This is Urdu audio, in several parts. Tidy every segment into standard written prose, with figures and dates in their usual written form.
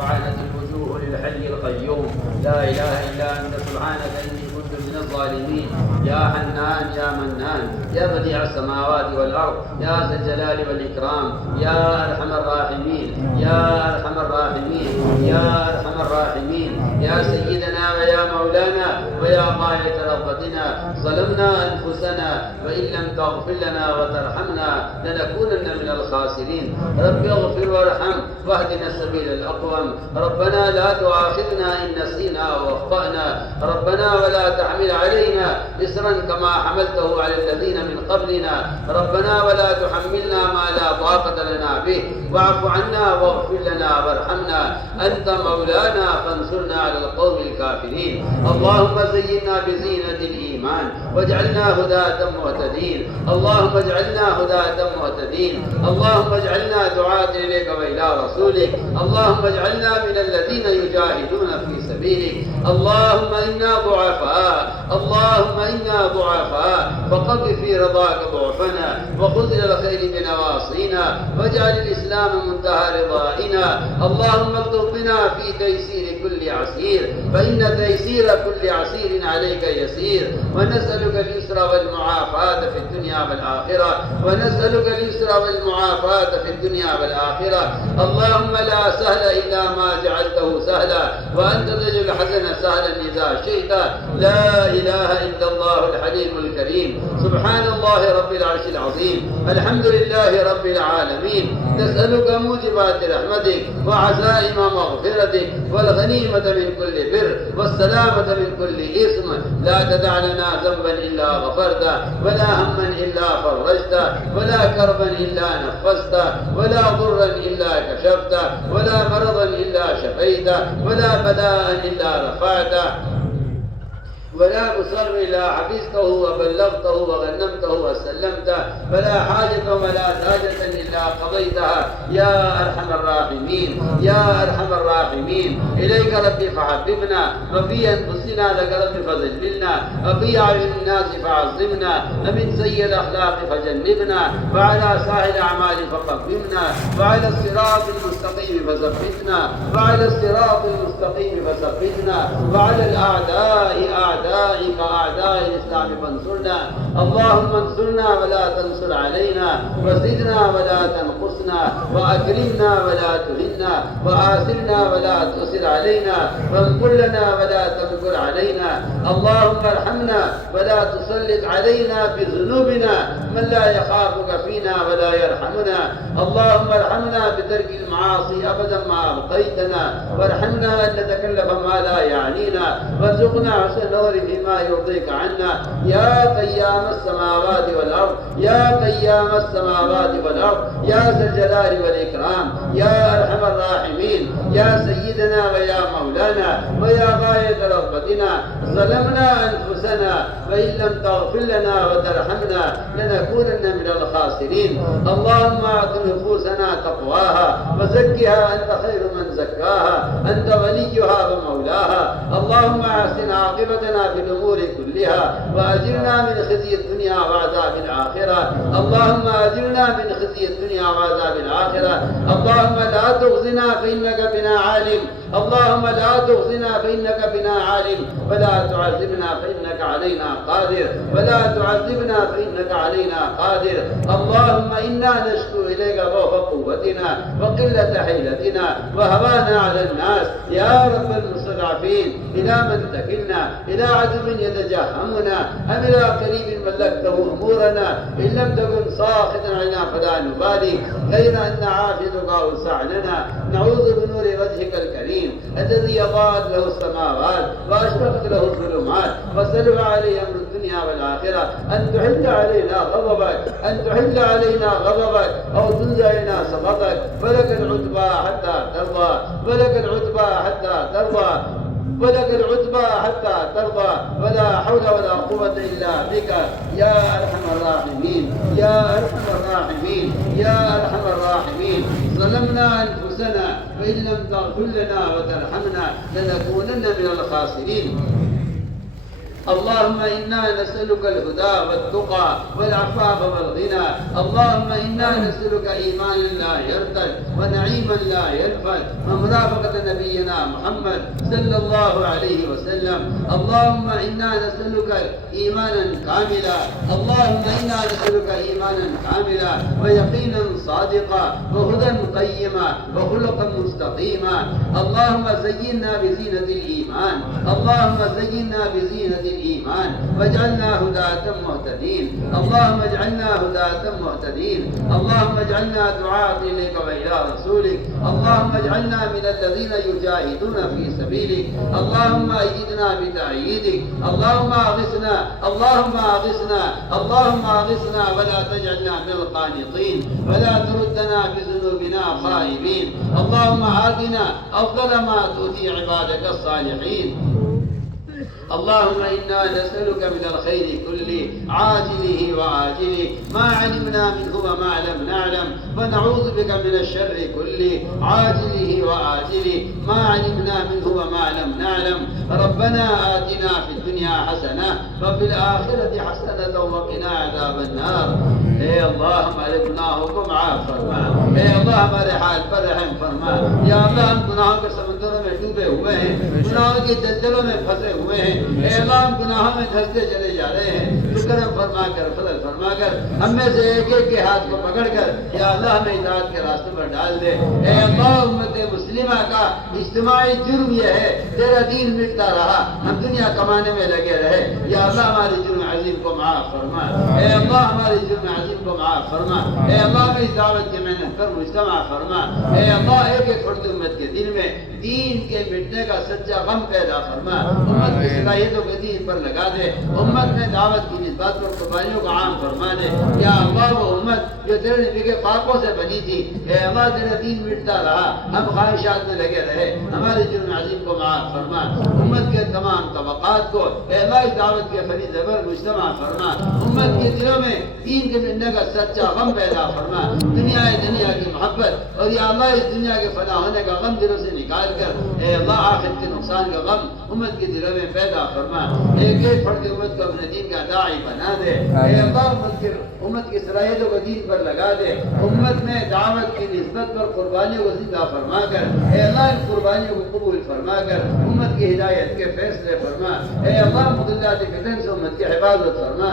وعنت الوجوه للحي القيوم. لا إله إلا أنت سبحانك إني كنت من الظالمين. يا حنان يا منان يا بديع السماوات والأرض يا ذا الجلال والإكرام يا أرحم الراحمين يا أرحم الراحمين يا أرحم الراحمين يا سيدنا ويا مولانا ويا غاية رغبتنا. ظلمنا أنفسنا وإن لم تغفر لنا وترحمنا لنكونن من الخاسرين. رب اغفر وارحم واهدنا السبيل الأقوم. ربنا لا تؤاخذنا إن نسينا واخطأنا. ربنا ولا تحمل علينا إصرا كما حملته على الذين من قبلنا. ربنا ولا تحملنا ما لا طاقة لنا به. واعف عنا واغفر لنا وارحمنا. أنت مولانا فانصرنا على القوم الكافرين. اللهم زينا بزينة الإيمان واجعلنا هداة مهتدين. اللهم اجعلنا هداة مهتدين. اللهم اجعلنا دعاة إليك وإلى رسولك. اللهم اجعلنا من الذين يجاهدون في سبيلك. اللهم إنا ضعفاء. اللهم إنا ضعفاء فقض في رضاك ضعفنا وخذ إلى الخير بنواصينا واجعل الإسلام منتهى رضائنا. اللهم اكتب بنا في تيسير كل عسير فإن تيسير كل عسير عليك يسير. ونسألك اليسر والمعافاة في الدنيا والآخرة. ونسألك اليسر والمعافاة في الدنيا والآخرة. اللهم لا سهل إلا ما جعلته سهلا وأنت تجعل الحزن سهلا إذا شئت. لا إله إلا الله الحليم الكريم. سبحان الله رب العرش العظيم. الحمد لله رب العالمين. نسألك موجبات رحمتك وعزائم مغفرتك والغنيمة من كل بر والسلامة من كل إثم. لا تدع لنا ذنبا إلا غفرته ولا هما إلا فرجته ولا كربا إلا نفسته ولا ضرا إلا كشفته ولا مرضا إلا شفيته ولا بلاء إلا رفعته ولا مصر إلا حفظته وبلغته وغنمته وسلمته ولا حاجة ولا حاجة إلا قضيتها يا أرحم الراحمين يا أرحم الراحمين. إليك ربي فحببنا وفي أنفسنا لك ربي فذللنا وفي أعين الناس فعظمنا ومن سيء الأخلاق فجنبنا وعلى سائر الأعمال فقومنا وعلى الصراط المستقيم فثبتنا وعلى الصراط المستقيم فثبتنا وعلى الأعداء أعداء الإسلام فانصرنا. اللهم انصرنا ولا تنصر علينا وزدنا ولا تنقصنا وأكرمنا ولا تهنا وآثرنا ولا تؤثر علينا وانصر لنا ولا تنكر علينا. اللهم ارحمنا ولا تسلط علينا بذنوبنا من لا يخافك فينا ولا يرحمنا. اللهم ارحمنا بترك المعاصي أبدا ما أبقيتنا وارحمنا أن نتكلف ما لا يعنينا وارزقنا حسن النظر فيما يرضيك عنا. يا قيام السماوات والأرض يا قيام السماوات والأرض يا ذا الجلال والإكرام يا أرحم الراحمين يا سيدنا ويا مولانا ويا غاية رغبتنا. ظلمنا أنفسنا وإن لم تغفر لنا وترحمنا لنكونن من الخاسرين. اللهم أعط نفوسنا تقواها وزكها أنت خير من زكاها أنت وليها ومولاها. اللهم أحسن عاقبتنا في الأمور كلها وأجرنا من خزي الدنيا وعذاب الآخرة. اللهم أجرنا من خزي الدنيا وعذاب الآخرة. اللهم لا تخزنا فإنك بنا عالم. اللهم لا تخزنا فإنك بنا عالم ولا تعذبنا فإنك علينا قادر ولا تعذبنا فإنك علينا قادر. اللهم إنا نشكو إليك ضعف قوتنا وقلة حيلتنا وهوانا على الناس يا رب المستضعفين. إلى من تكلنا؟ إلى عدو يتجهمنا أم إلى قريب ملكته أمورنا؟ إن لم تكن ساخطا علينا فلا نبالي غير أن عافيتك أوسع لنا. نعوذ بنور وجهك الكريم الذي أضاءت له السماوات وأشرقت له الظلمات وسلب عليه أمر الدنيا والآخرة أن تحل علينا غضبك أن تحل علينا غضبك أو تنزع علينا سخطك. ولك العتبى حتى ترضى ولك العتبى حتى ترضى ولك العتبى حتى ترضى ولا حول ولا قوة إلا بك يا أرحم الراحمين يا أرحم الراحمين يا أرحم الراحمين. ظلمنا أنفسنا وإن لم تغفر لنا وترحمنا لنكونن من الخاسرين. اللهم إنا نسألك الهدى والتقى والعفاف والغنى. اللهم إنا نسألك إيمانا لا يرتد ونعيما لا ينفد ومرافقة نبينا محمد صلى الله عليه وسلم. اللهم إنا نسألك إيمانا كاملا. اللهم إنا نسألك إيمانا كاملا ويقينا صادقا وهدى قيما وخلقا مستقيما. اللهم زينا بزينة الإيمان. اللهم زينا بزينة الإيمان واجعلنا هداة مهتدين. اللهم اجعلنا هداة مهتدين. اللهم اجعلنا دعاة إليك وإلى رسولك. اللهم اجعلنا من الذين يجاهدون في سبيلك. اللهم أيدنا بتأييدك. اللهم أغثنا. اللهم أغثنا. اللهم أغثنا ولا تجعلنا من القانطين ولا تردنا بذنوبنا خائبين. اللهم آتنا أفضل ما تؤتي عبادك الصالحين. اللهم إنا نسألك من الخير كله عاجله وآجله ما علمنا منه وما لم نعلم ونعوذ بك من الشر كله عاجله وآجله ما علمنا منه وما لم نعلم. ربنا آتنا في الدنيا حسنة وفي الآخرة حسنة وقنا عذاب النار. اے اللہ ہمارے گناہوں کو معاف فرما. اے اللہ ہمارے حال پر رحم فرما. یا اللہ ہم گناہوں کے سمندروں میں ڈوبے ہوئے ہیں, گناہوں کی دلدلوں میں پھنسے ہوئے ہیں. اے اللہ ہم گناہوں میں دھستے چلے جا رہے ہیں. تو کرم فرما کر فضل فرما کر ہم میں سے ایک ایک کے ہاتھ کو پکڑ کر یا اللہ ہمیں ہدایت کے راستے پر ڈال دے. اے اللہ امت مسلمہ کا اجتماعی جرم یہ ہے تیرا دین مٹتا رہا, ہم دنیا کمانے میں لگے رہے. یا اللہ ہمارے جرم عظیم کو معاف فرما. اے اللہ ہمارے جرم عظیم کو معاف فرما. اے اللہ کی دعوت کی محنت پر مجتمع فرما. اے اللہ ایک ایک فرد امت کے دل میں دین کے مٹنے کا سچا غم پیدا فرما. امت کی صلاحیتوں کے دین پر لگا دے. امت میں دعوت کی نسبت پر قربانیوں کا عام فرما دے. یا اللہ وہ امت جو تیرے نبی کے پاکوں سے بنی تھی, اے اللہ تیرا دین مٹتا رہا, ہم خواہشات میں لگے رہے, ہمارے جرم عظیم کو معاف فرما. امت کے تمام طبقات کو اے اللہ دعوت کے فریضے پر مجتمع فرما. امت کے دلوں میں دین کے مٹنے کا سچا غم پیدا فرما. دنیا کی محبت اور یا اللہ اس دنیا کے فنا ہونے کا غم دلوں سے نکال کر اے اللہ آخرت کے نقصان کا غم امت کے دلوں میں پیدا فرما. ایک ایک فرد امت کو اپنے دین کا داعی بنا دے. اے اللہ امت کی صلاحیتوں کو دین پر لگا دے. امت میں دعوت کی نسبت پر قربانیوں کو زندہ فرما کر اے اللہ ان قربانیوں کو قبول فرما کر امت کی ہدایت کے فیصلے فرما. اے اللہ مضلات فتن سے امت کی حفاظت فرما.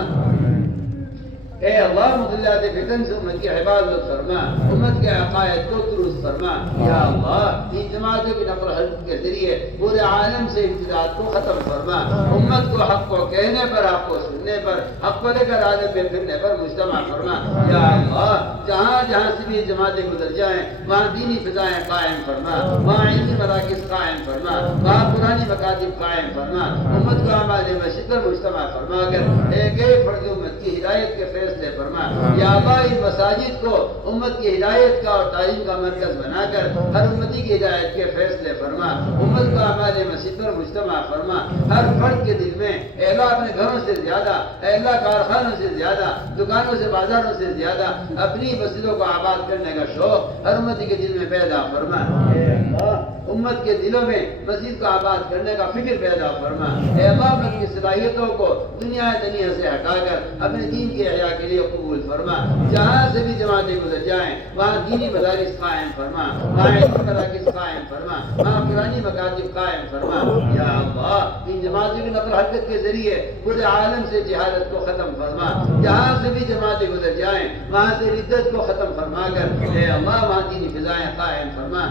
اے اللہ مضلات فتن سے امت کی حفاظت فرما. امت کے عقائد کو درست فرما. یا اللہ ان جماعتوں کی نقل و حرکت کے ذریعے پورے عالم سے ابتداعات کو ختم فرما. امت کو حق کو کہنے پر, حق کو سننے پر, حق کو لے کر عالم میں پھرنے پر مجتمع فرما. یا اللہ جہاں جہاں سے بھی جماعتیں گزر جائیں وہاں دینی فضائیں قائم فرما, وہاں علمی مراکز قائم فرما, وہاں قرآنی مکاتب قائم فرما. امت کو اعمال مسجد پر مجتمع فرما کر ایک ایک فرد امت کی ہدایت کے فیصلے فرما. یا اللہ ان مساجد کو امت کی ہدایت کا اور تعلیم کا مرکز بنا کر ہر امتی کی ہدایت کے فیصلے فرما. امت کو اعمال مسجد پر مجتمع فرما. ہر فرد کے دل میں اے اللہ اپنے گھروں سے زیادہ, اے اللہ کارخانوں سے زیادہ, دکانوں سے, بازاروں سے زیادہ اپنی مسجدوں کو آباد کرنے کا شوق ہر امتی کے دل میں پیدا فرما. اے اللہ امت کے دلوں میں مسجد کو آباد کرنے کا فکر پیدا فرما. اے اللہ امت کی صلاحیتوں کو دنیا دنیا سے ہٹا کر اپنے دین کے احیاء کے لیے قبول فرما. جہاں سے بھی جماعتیں گزر جائیں وہاں دینی مدارس قائم فرما, وہاں علمی مراکز قائم فرما, وہاں قرآنی مکاتب قائم فرما. یا اللہ ان جماعتوں کی نقل حرکت کے ذریعے پورے عالم سے جہالت کو ختم فرما. جہاں سے بھی جماعتیں گزر جائیں وہاں سے ردت کو ختم فرما کر اے اللہ وہاں دینی فضائیں قائم فرما.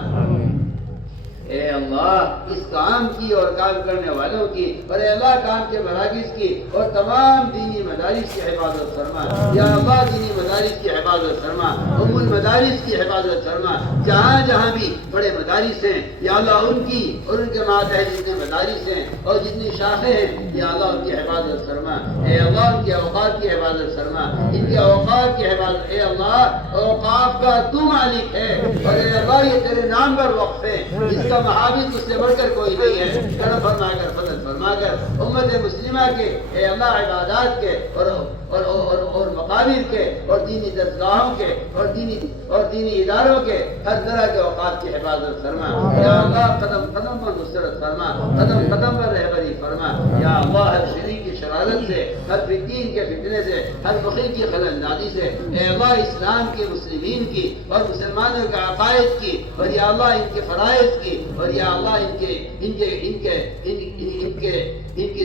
اے اللہ اس کام کی اور کام کرنے والوں کی اور اے اللہ کام کے مراکز کی اور تمام دینی مدارس کی حفاظت فرما. یا اللہ دینی مدارس کی حفاظت فرما, ام المدارس کی حفاظت فرما. جہاں جہاں بھی بڑے مدارس ہیں یا اللہ ان کی اور ان کے ماتحت جتنے مدارس ہیں اور جتنی شاخیں ہیں یا اللہ ان کی حفاظت فرما. اے اللہ ان کے اوقات کی حفاظت فرما, ان کے اوقات کی حفاظت. اے اللہ اوقاف کا تو مالک ہے اور اے اللہ یہ تیرے نام پر وقف ہے, جس کا محافظ اس سے بڑھ کر کوئی نہیں ہے. کرم فرما کر فضل فرما کر امت مسلمہ کے اے اللہ عبادات کے اور مقابر کے اور دینی درسگاہوں کے اور دینی اداروں کے ہر طرح کے اوقات کی حفاظت فرما یا اللہ قدم قدم پر نصرت فرما قدم قدم پر رہبری فرما یا اللہ ہر شریک کی شرارت سے ہر فقیر کے فتنے سے ہر فقیر کی خلل اندازی سے اے اللہ اسلام کے مسلمین کی اور مسلمانوں کے عقائد کی اور یا اللہ ان کے فرائض کی اور یا اللہ ان کی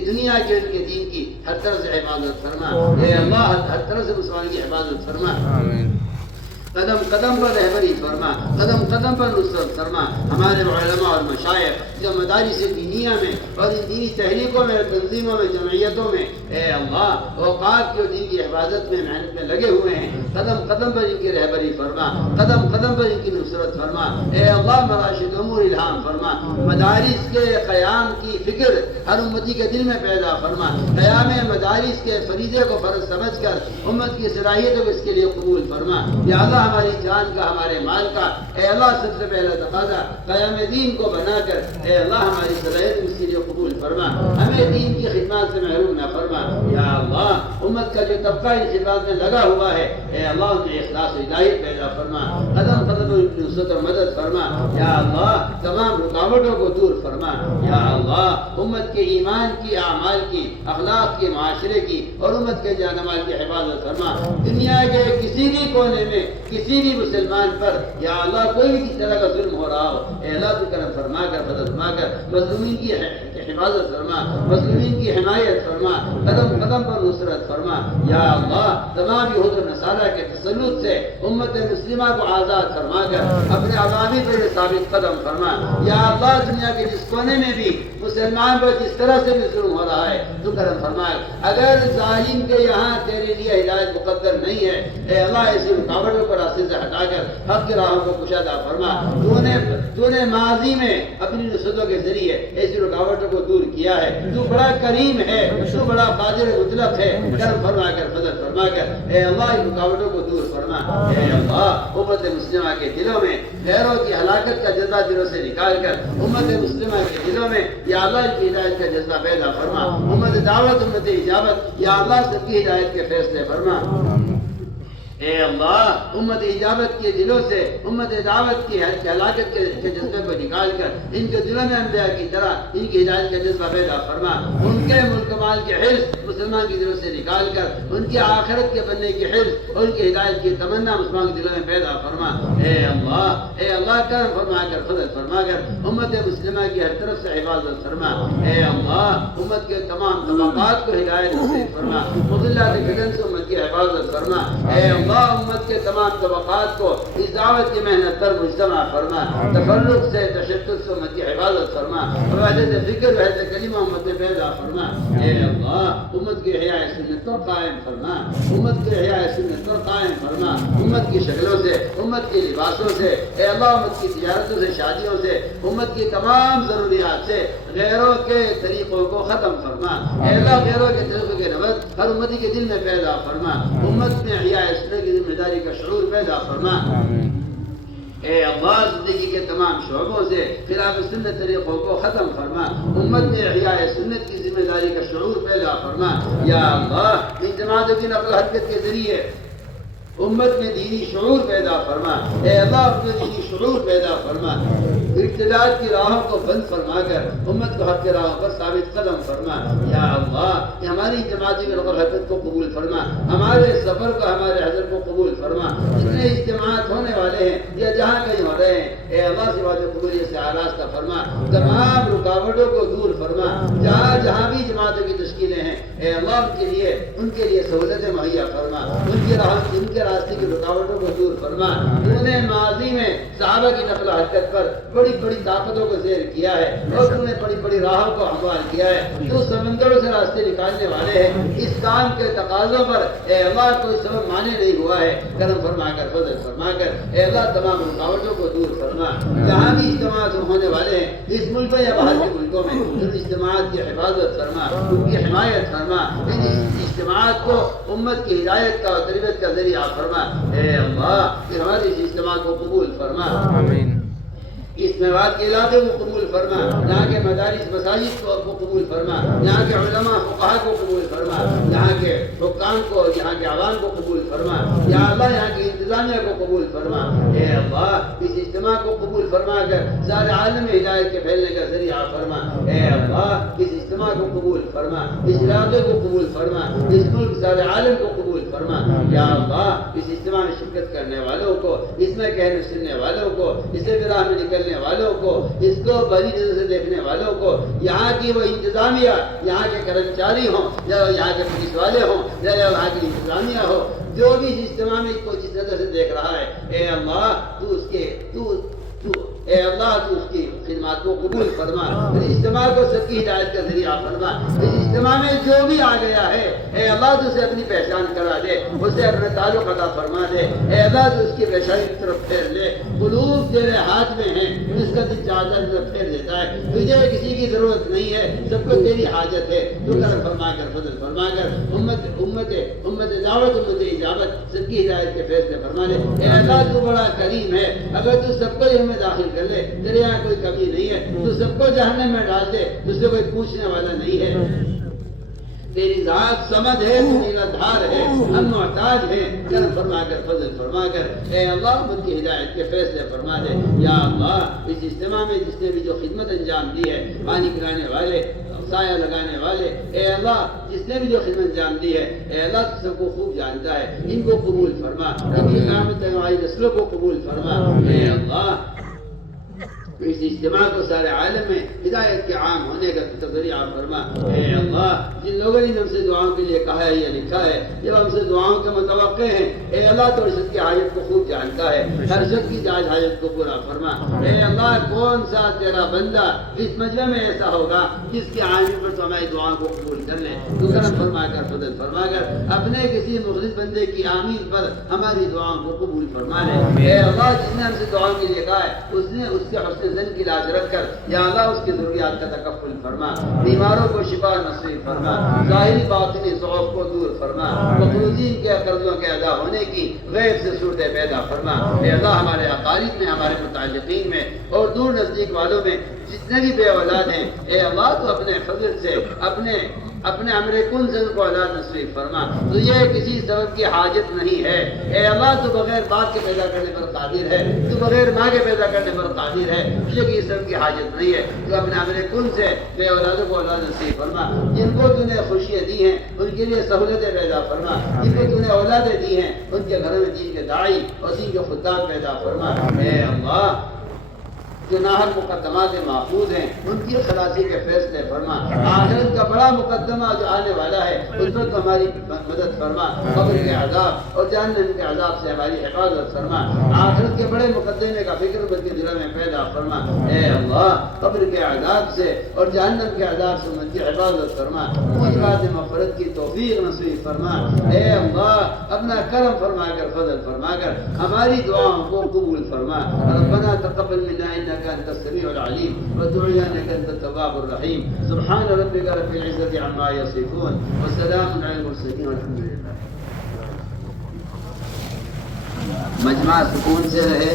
دنیا کے ان کے دین کی ہر طرح سے حفاظت فرما اے اللہ ہر طرح سے مسلمان کی حفاظت فرما آمین قدم قدم پر رہبری فرما قدم قدم پر نصرت فرما ہمارے علماء اور مشائخ جو مدارس دینیہ میں اور ان دینی تحریکوں میں تنظیموں میں جمعیتوں میں اے اللہ اوقات کی دین کی حفاظت میں محنت میں لگے ہوئے ہیں قدم قدم پر ان کی رہبری فرما قدم قدم پر ان کی نصرت فرما اے اللہ مراشد امور الہام فرما مدارس کے قیام کی فکر ہر امتی کے دل میں پیدا فرما قیام مدارس کے فریضے کو فرض سمجھ کر امت کی صلاحیتوں کو اس کے لیے قبول فرما یا اللہ ہماری جان کا ہمارے مال کا اے اللہ سب سے پہلا تقاضا قیام دین کو بنا کر اے اللہ ہماری صلاحیت اس کے لیے قبول فرما ہمیں دین کی خدمات سے محروم نہ فرما یا اللہ امت کا جو طبقہ ان خدمات میں لگا ہوا ہے اے اللہ ان میں اخلاص و ہدایت پیدا فرما قدم قدم ان کی نصرت اور مدد فرما یا اللہ تمام رکاوٹوں کو دور فرما یا اللہ امت کے ایمان کی اعمال کی اخلاق کی معاشرے کی اور امت کے جان مال کی حفاظت فرما دنیا کے کسی بھی کونے میں کسی بھی مسلمان پر یا اللہ کوئی بھی کس طرح کا ظلم ہو رہا ہو اے اللہ تو کرم فرما کر مدد فرما کر مظلومین کی حفاظت فرما مظلومین کی حمایت فرما قدم قدم پر نصرت فرما یا اللہ تمام یہود و نصارہ کے تسلط سے امت مسلمہ کو آزاد فرما کر اپنے عوامی پر ثابت قدم فرما یا اللہ دنیا کے جس کونے میں بھی مسلمان پر جس طرح سے بھی ظلم ہو رہا ہے تو کرم فرما اگر ظالم کے یہاں تیرے لیے ہدایت مقدر نہیں ہے اے اللہ ایسی رکاوٹوں کو راستے سے ہٹا کر حق کی راہوں کو کشادہ فرما تو نے ماضی میں اپنی نصرتوں کے ذریعے ایسی رکاوٹوں کو دور کیا ہے تو بڑا کریم ہے تو بڑا قادر مطلق ہے کرم فرما کر فضل فرما کر اے اللہ ان رکاوٹوں کو دور فرما اے اللہ امت مسلمہ کے دلوں میں غیروں کی ہلاکت کا جذبہ دلوں سے نکال کر امت مسلمہ کے دلوں میں یا اللہ کی ہدایت کا جذبہ پیدا فرما امت دعوت امت اجابت یا اللہ سب کی ہدایت کے فیصلے فرما اے اللہ امت اجابت کے دلوں سے امت دعوت کی ہلاکت کے جذبے کو نکال کر ان کے دلوں میں انبیاء کی طرح ان کی ہدایت کا جذبہ پیدا فرما ان کے ملک مال کے حرص مسلمان کے دلوں سے نکال کر ان کی آخرت کے بننے کی حرص اور ان کی ہدایت کی تمنا مسلمان کے دلوں میں پیدا فرما اے اللہ کرم فرما کر فضل فرما کر امت مسلمہ کی ہر طرف سے حفاظت فرما اے اللہ امت کے تمام طبقات کو ہدایت نصیب فرما مضلات فتن سے امت کی حفاظت فرما اے اللہ امت کے تمام طبقات کو اس دعوت کی محنت پر مجتمع فرما تفرق سے تشدد سے امت کی حفاظت فرما وحدت فکر وحدت کلمہ امت میں پیدا فرما اے اللہ امت کی احیاء سنت پر قائم فرما امت کی احیاء سنت پر قائم فرما امت کی شکلوں سے امت کے لباسوں سے اے اللہ امت کی تجارتوں سے شادیوں سے امت کی تمام ضروریات سے غیروں کے طریقوں کو ختم فرما اے اللہ غیروں کے طریقوں کے نبت ہر امتی کے دل میں پیدا فرما امت میں احیاء سنت کی ذمہ داری کا شعور پیدا فرما اے اللہ زندگی کے تمام شعبوں سے خلاف سنت طریقوں کو ختم فرما امت میں احیاء سنت کی ذمہ داری کا شعور پیدا فرما یا اللہ ان جماعتوں کی نقل حرکت کے ذریعے امت میں دینی شعور پیدا فرما اے اللہ اپنے دینی شعور پیدا فرما ارتداد کی راہوں کو بند فرما کر امت کو حق کی راہوں پر ثابت قدم فرما یا اللہ ہماری جماعتی کی نقل حرکت کو قبول فرما ہمارے سفر کو ہمارے حضر کو قبول فرما جتنے اجتماعات ہونے والے ہیں یا جہاں کہیں ہو رہے ہیں اے اللہ سے بات قبولیت سے آراستہ فرما تمام رکاوٹوں کو دور فرما جہاں بھی جماعتوں کی تشکیلیں ہیں اے اللہ ان کے لیے سہولتیں مہیا فرما ان کے راستے کی رکاوٹوں کو دور فرما تو نے ماضی میں صحابہ کی نقل و حرکت پر بڑی بڑی طاقتوں کو زیر کیا ہے اور تو نے بڑی بڑی راہوں کو ہموار کیا ہے تو سمندروں سے راستے نکالنے والے ہیں اس کام کے تقاضوں پر اے اللہ کوئی سبب مانے نہیں ہوا ہے کرم فرما کر فضل فرما کر اے اللہ تمام رکاوٹوں کو دور فرما جہاں بھی اجتماعات ہونے والے ہیں اس ملک میں یا باہر کے ملکوں میں ان اجتماعات کی حفاظت فرما ان کی حمایت فرما ان اجتماعات کو امت کی ہدایت کا اور تربیت کا ذریعہ فرما اے اللہ ہمارے اس اجتماع کو قبول فرما آمین اسلامآباد کے علاقے کو قبول فرما، یہاں کے مدارس مساجد کو قبول فرما، یہاں کے علماء فقہاء کو قبول فرما، یہاں کے حکام کو، یہاں کے عوام کو قبول فرما، یا اللہ یہاں کی انتظامیہ کو قبول فرما۔ اے اللہ اس اجتماع کو قبول فرما کر سارے عالم میں ہدایت کے پھیلنے کا ذریعہ فرما۔ اے اللہ اس اجتماع کو قبول فرما، اس علاقے کو قبول فرما، اس ملک سارے عالم کو قبول فرما۔ یا اللہ اس اجتماع میں شرکت کرنے والوں کو، اس میں کہنے سننے والوں کو، اس سے راہ میں نکلنے والوں کو، اس کو بڑی نظر سے دیکھنے والوں کو، یہاں کی وہ انتظامیہ، یہاں کے کرمچاری ہوں یا یہاں کے پولیس والے ہوں یا یہاں کی انتظامیہ ہو، جو بھی اس اجتماع میں کو جس نظر سے دیکھ رہا ہے، اے اللہ تو اس کی خدمات کو قبول فرما، اس اجتماع کو سب کی ہدایت کا ذریعہ فرما۔ اس اجتماع میں جو بھی آ گیا ہے اے اللہ تو اسے اپنی پہچان کرا دے، اسے اپنا تعلق عطا فرما دے۔ اے اللہ تو اس کی پریشانی کی طرف پھیر لے، قلوب تیرے ہاتھ میں ہیں، جس کا دل چاہتا ہے طرف پھیر دیتا ہے، تجھے کسی کی ضرورت نہیں ہے، سب کو تیری حاجت ہے، تو کرم فرما کر فضل فرما کر امت دعوت امت اجابت سب کی ہدایت کے فیصلے فرما لے۔ اے اللہ تو بڑا کریم ہے، اگر تو سب کو ہمیں داخل کر لے، تیرے یہاں کوئی کمی نہیں ہے، تو سب کو جہنم میں ڈال دے، تجھ سے کوئی پوچھنے والا نہیں ہے۔ تیری ذات سمد ہے، تو نیلا دھار ہے، ہم محتاج ہیں، کرم فرما کر فضل فرما کر اے اللہ امت کی ہدایت کے فیصلے فرما دے۔ یا اللہ اس اجتماع میں جس نے بھی جو خدمت انجام دی ہے، پانی پلانے والے، سایہ لگانے والے، اے اللہ جس نے بھی جو خدمت انجام دی ہے، اے اللہ تو سب کو خوب جانتا ہے، ان کو قبول فرما، ان کی قیامت والی نسلوں کو قبول فرما۔ اے اللہ اس اجتماع کو سارے عالم میں ہدایت کے عام ہونے کا ذریعہ فرما۔ اے اللہ جن لوگوں نے ہم سے دعاؤں کے لیے کہا ہے یا لکھا ہے، جب ہم سے دعاؤں کے متوقع ہیں، اے اللہ تو اس کی حاجت کو خوب جانتا ہے، ہر شخص کی جائز حاجت کو پورا فرما۔ اے اللہ کون سا تیرا بندہ اس مجمع میں ایسا ہوگا جس کے آنے پر تو ہماری دعاؤں کو قبول کر لے، تو کرم فرما کر فضل فرما کر اپنے کسی مخلص بندے کی آمین پر ہماری دعاؤں کو قبول فرما لے۔ اے اللہ جس نے ہم سے دعاؤں کے لیے کہا ہے، اس نے اس کے حسن زن کی لاج رکھ کر یا اللہ اس کی ضروریات کا تکفل فرما، بیماروں کو شفا نصیب فرما، ظاہری باطنی ضعف کو دور فرما، مقروضین کے قرضوں کے ادا ہونے کی غیب سے صورتیں پیدا فرما۔ اے اللہ ہمارے اقارب میں، ہمارے متعلقین میں اور دور نزدیک والوں میں جتنے بھی بے اولاد ہیں، اے اللہ تو اپنے فضل سے اپنے امر کن سے ان کو اولاد نصیب فرما۔ تجھے کسی سبب کی حاجت نہیں ہے، اے اللہ تو بغیر باپ کے پیدا کرنے پر قادر ہے، تو بغیر ماں کے پیدا کرنے پر قادر ہے، تجھے کسی سبب کی حاجت نہیں ہے، تو اپنے امر کن سے بے اولادوں کو اولاد نصیب فرما۔ جن کو تو نے خوشیاں دی ہیں ان کے لیے سہولتیں پیدا فرما، جن کو تو نے اولادیں دی ہیں ان کے گھروں میں دین کے داعی اور دین کے خدام پیدا فرما۔ اے اللہ جو ناحق مقدمات محفوظ ہیں ان کی خلاصی کے فیصلے فرما۔ آخرت کا بڑا مقدمہ جو آنے والا ہے اس پر تو ہماری مدد فرما، قبر کے عذاب اور جہنم کے عذاب سے ہماری حفاظت فرما۔ آخرت کے بڑے مقدمے کا فکر بن کے دلوں میں پیدا فرما۔ اے اللہ قبر کے عذاب سے اور جہنم کے عذاب سے ان کی حفاظت فرما، مجرات مغفرت کی توفیق نصیب فرما۔ اے اللہ اپنا کرم فرما کر فضل فرما کر ہماری دعاؤں کو قبول فرما۔ ربنا تقبل منا انك انت السميع العليم وتب علينا انك انت التواب الرحيم۔ سبحان ربك رب العزة عما يصفون وسلام على المرسلين والحمد لله۔ مجمع سکون سے رہے۔